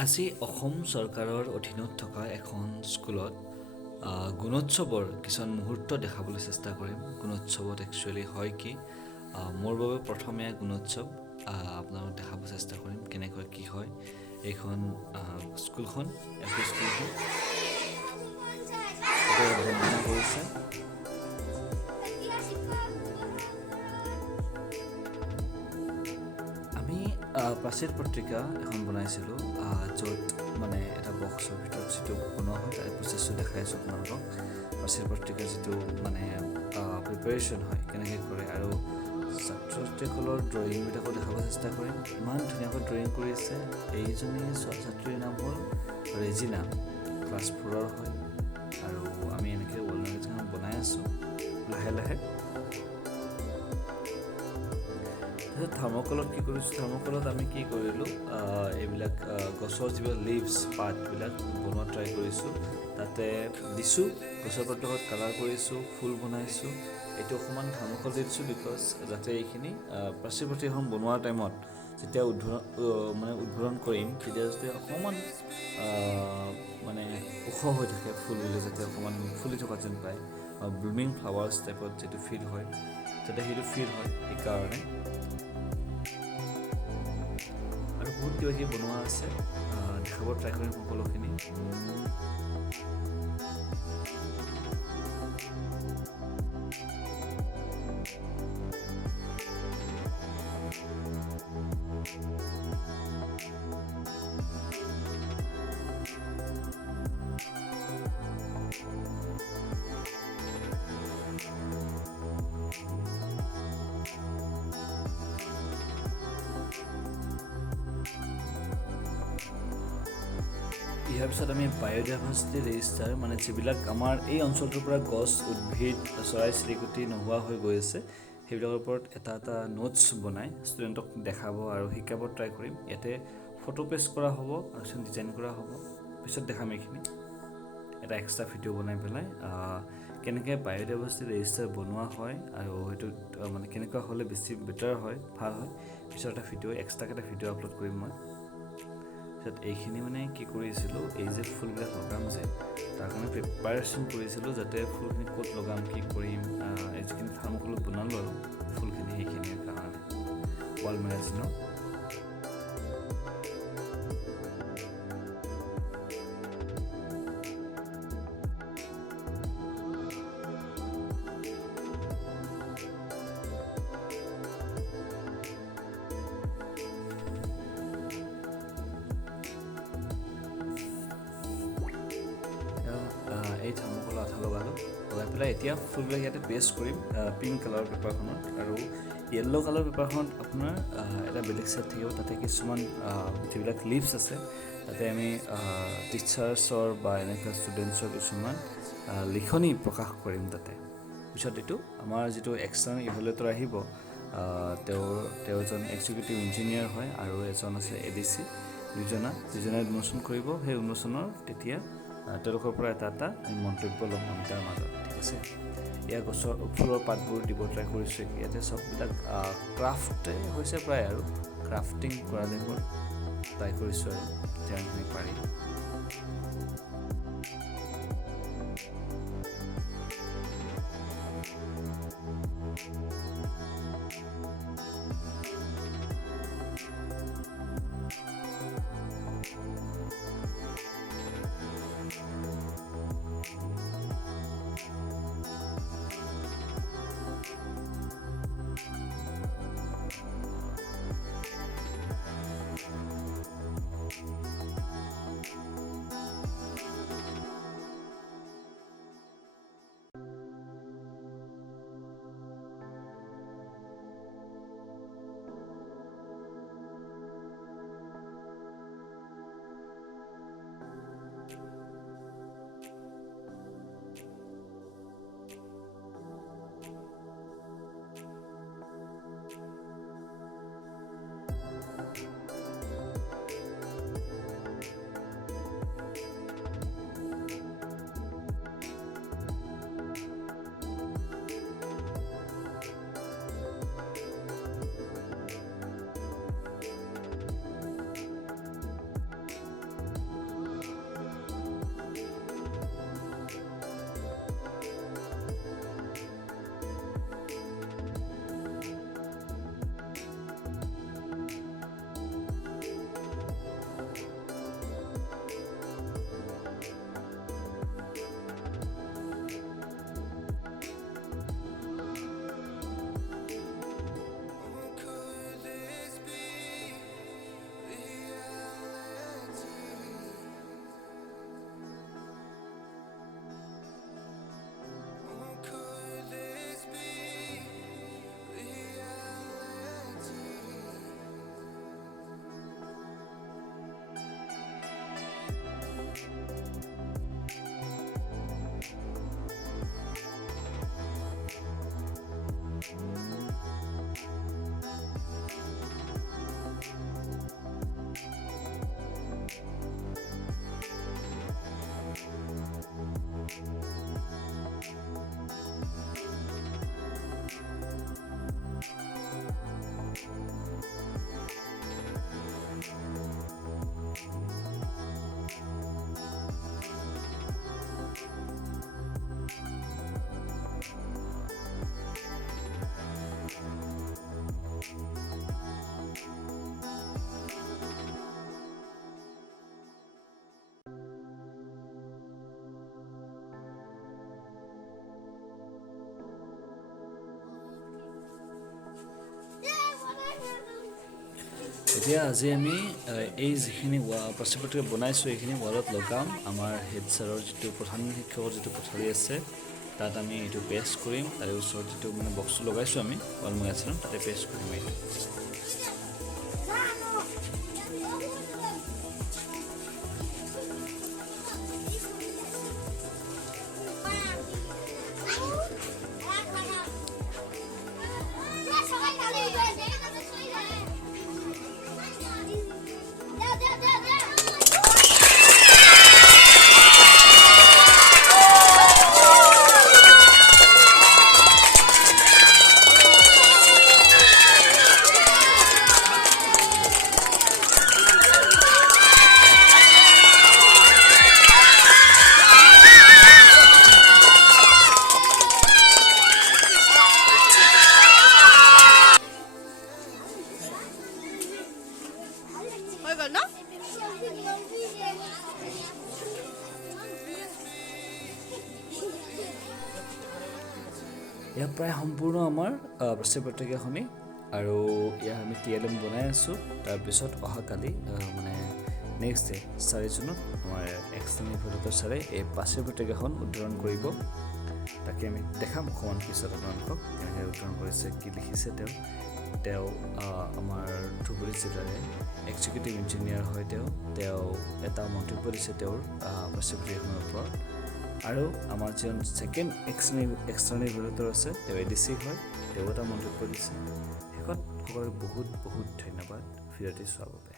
আজি অসম চৰকাৰৰ অধীনত থকা এখন স্কুলত গুণোৎসৱৰ কিছুমান মুহূৰ্ত দেখাবলৈ চেষ্টা কৰিম। গুণোৎসৱত একচুৱেলি হয় কি, মোৰ বাবে প্ৰথমে গুণোৎসৱ আপোনালোক দেখাব চেষ্টা কৰিম কেনেকৈ কি হয়। এইখন স্কুলখন এল.পি. স্কুলখন বন্দনা কৰিছে। আমি প্ৰাচীৰ পত্ৰিকা এখন বনাইছিলোঁ, য'ত মানে এটা বক্সৰ ভিতৰত যিটো বনোৱা হয় তাৰে প্ৰচেছটো দেখাই আছোঁ আপোনালোকক। প্ৰাচীৰ পত্ৰিকাৰ যিটো মানে প্ৰিপেৰেশ্যন হয় কেনেকৈ কৰে, আৰু ছাত্ৰ ছাত্ৰীসকলৰ ড্ৰয়িংবিলাকো দেখাব চেষ্টা কৰিম। ইমান ধুনীয়াকৈ ড্ৰয়িং কৰিছে। এইজনী ছাত্ৰীৰ নাম হ'ল ৰেজিনা, ক্লাছ 4 হয়। আৰু আমি এনেকৈ ৱালনাৰীখন বনাই আছোঁ লাহে লাহে। থাৰ্মকলত কি কৰিছোঁ, থাৰ্মকলত আমি কি কৰিলোঁ, এইবিলাক গছৰ যিবিলাক লিভছ পাতবিলাক বনোৱা ট্ৰাই কৰিছোঁ। তাতে দিছোঁ, গছৰ পাতৰ কালাৰ কৰিছোঁ, ফুল বনাইছোঁ। এইটো অকণমান থাৰ্মকল দি দিছোঁ বিকজ যাতে এইখিনি প্ৰাচীৰ পত্ৰিকাখন বনোৱাৰ টাইমত যেতিয়া উদ্বোধন কৰিম তেতিয়া যাতে অকণমান মানে ওখ হৈ থাকে ফুলবিলাক, যাতে অকণমান ফুলি থকা যেন পায়, ব্লুমিং ফ্লাৱাৰ্ছ টাইপত যিটো ফিল হয়, যাতে সেইটো ফিল হয় সেইকাৰণে। আৰু বহুত কিবা কিবি বনোৱা আছে, দেখাব ট্ৰাই কৰিম সকলোখিনি। ইয়াৰ পিছত আমি বায়'ডাইভাৰ্চিটি ৰেজিষ্টাৰ, মানে যিবিলাক আমাৰ এই অঞ্চলটোৰ পৰা গছ, উদ্ভিদ, চৰাই চিৰিকটি নোহোৱা হৈ গৈ আছে, সেইবিলাকৰ ওপৰত এটা এটা নোটছ বনাই ষ্টুডেণ্টক দেখাব আৰু শিকাব ট্ৰাই কৰিম। ইয়াতে ফটো পেষ্ট কৰা হ'ব আৰু ডিজাইন কৰা হ'ব, পিছত দেখাম এইখিনি। এটা এক্সট্ৰা ভিডিঅ' বনাই পেলাই কেনেকৈ বায়'ডাইভাৰ্চিটি ৰেজিষ্টাৰ বনোৱা হয় আৰু সেইটো মানে কেনেকুৱা হ'লে বেছি বেটাৰ হয়, ভাল হয়, পিছত এটা ভিডিঅ' এক্সট্ৰাকৈ এটা ভিডিঅ' আপলোড কৰিম মই। তাৰপিছত এইখিনি মানে কি কৰিছিলোঁ, এই যে ফুলবিলাক লগাম যে তাৰ কাৰণে প্ৰিপাৰেশ্যন কৰিছিলোঁ, যাতে ফুলখিনি ক'ত লগাম, কি কৰিম, এই যিখিনি থাৰ্মকলত বনালোঁ আৰু ফুলখিনি, সেইখিনিৰ কাৰণে ৱাল মেগাজিনৰ। এই থাৰ্মকলৰ আঠা লগাই পেলাই এতিয়া ফুলবিলাক ইয়াতে পেষ্ট কৰিম পিংক কালাৰৰ পেপাৰখনত। আৰু য়েল্ল' কালাৰ পেপাৰখনত আপোনাৰ এটা বেলেগ ছেট থাকিব, তাতে কিছুমান যিবিলাক লিভছ আছে তাতে আমি টিচাৰ্ছৰ বা এনেকুৱা ষ্টুডেণ্টছৰ কিছুমান লিখনি প্ৰকাশ কৰিম তাতে। পিছত এইটো আমাৰ যিটো এক্সটাৰ্নেল ইভালুৱেটৰ আহিব, তেওঁ এজন এক্সিকিউটিভ ইঞ্জিনিয়াৰ হয় আৰু এজন আছে ADC, দুজনে উন্মোচন কৰিব। সেই উন্মোচনৰ তেতিয়া তেওঁলোকৰ পৰা এটা এটা মন্তব্য ল'ম আমি তাৰ মাজত, ঠিক আছে। ইয়াৰ গছৰ ফুলৰ পাতবোৰ দিব ট্ৰাই কৰিছোঁ। ইয়াতে চববিলাক ক্ৰাফ্টে হৈছে প্ৰায়, আৰু ক্ৰাফটিং কৰা টাইপৰ ট্ৰাই কৰিছোঁ আৰু যিমানখিনি পাৰি। এতিয়া আজি আমি এই যিখিনি প্ৰস্তুতি বনাইছোঁ এইখিনি ৱালত লগাম আমাৰ হেড ছাৰৰ যিটো প্ৰধান শিক্ষকৰ যিটো কোঠালি আছে তাত আমি এইটো পেষ্ট কৰিম তাৰে ওচৰত যিটো মানে বক্সটো লগাইছোঁ আমি ৱাল লগাইছিলোঁ তাতে পেষ্ট কৰিম এইটো ইয়াৰ প্ৰায় সম্পূৰ্ণ আমাৰ প্ৰত্যেকখনি আৰু ইয়াৰ আমি TLM বনাই আছোঁ তাৰপিছত অহাকালি মানে নেক্সট ডে 4 জুনত আমাৰ এক্সটাৰ্নেল ইভালুৱেটৰ ছাৰে এই প্ৰত্যেকখন উদ্বোধন কৰিব তাকে আমি দেখাম অকণমান পিছত আপোনালোকক কেনেকৈ উদ্বোধন কৰিছে কি লিখিছে তেওঁ আমাৰ ধুবুৰী জিলাৰে এক্সিকিউটিভ ইঞ্জিনিয়াৰ হয় তেওঁ এটা মন্তব্য দিছে তেওঁৰ প্ৰত্যেকখনৰ ওপৰত আৰু আমাৰ যিজন ছেকেণ্ড এক্সটাৰ্নেল ইভালুৱেটৰ আছে তেওঁ ADC হয় তেওঁ এটা মন্তব্য দিছে শেষত সকলোকে বহুত ধন্যবাদ ভিডিঅ'টি চোৱাৰ বাবে